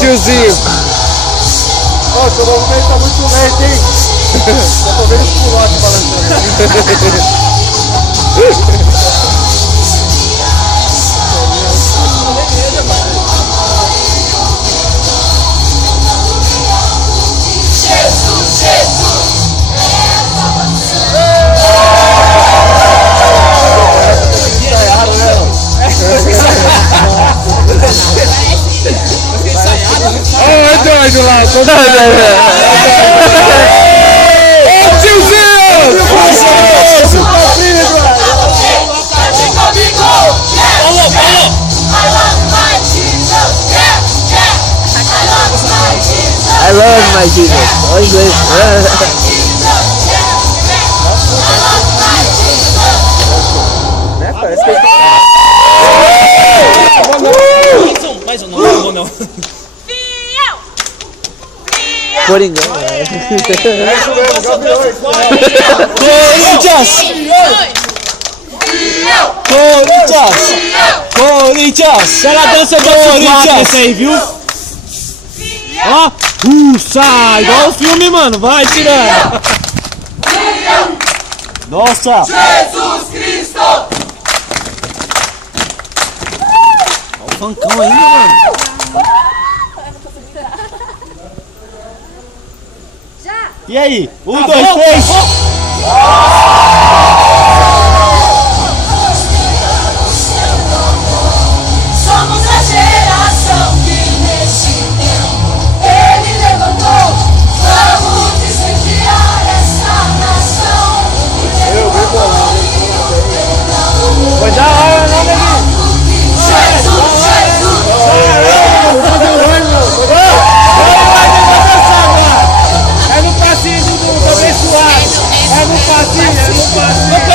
tiozinho. Ó, seu movimento tá muito lento, hein? Só tô vendo os culotes balançando. Olha o doido lá, tô doido. Ô tiozinho! I love my Jesus. Olha o inglês. Né? Parece que ele Mais um, não, não. Coringão. é isso mesmo, Gabriel. Corinthians! Corinthians! Ela dança do Corinthians aí, viu? Ó! Sai! Igual o filme, mano! Vai tirando! Nossa! Jesus Cristo! Olha o funkão ainda, mano! E aí? 1, 2, 3! Somos a geração que neste tempo Ele levantou. Vamos incendiar essa nação. Foi da hora, não, Neguinho? Jesus, Jesus! É no passinho do abençoado. É no passinho, é no passinho.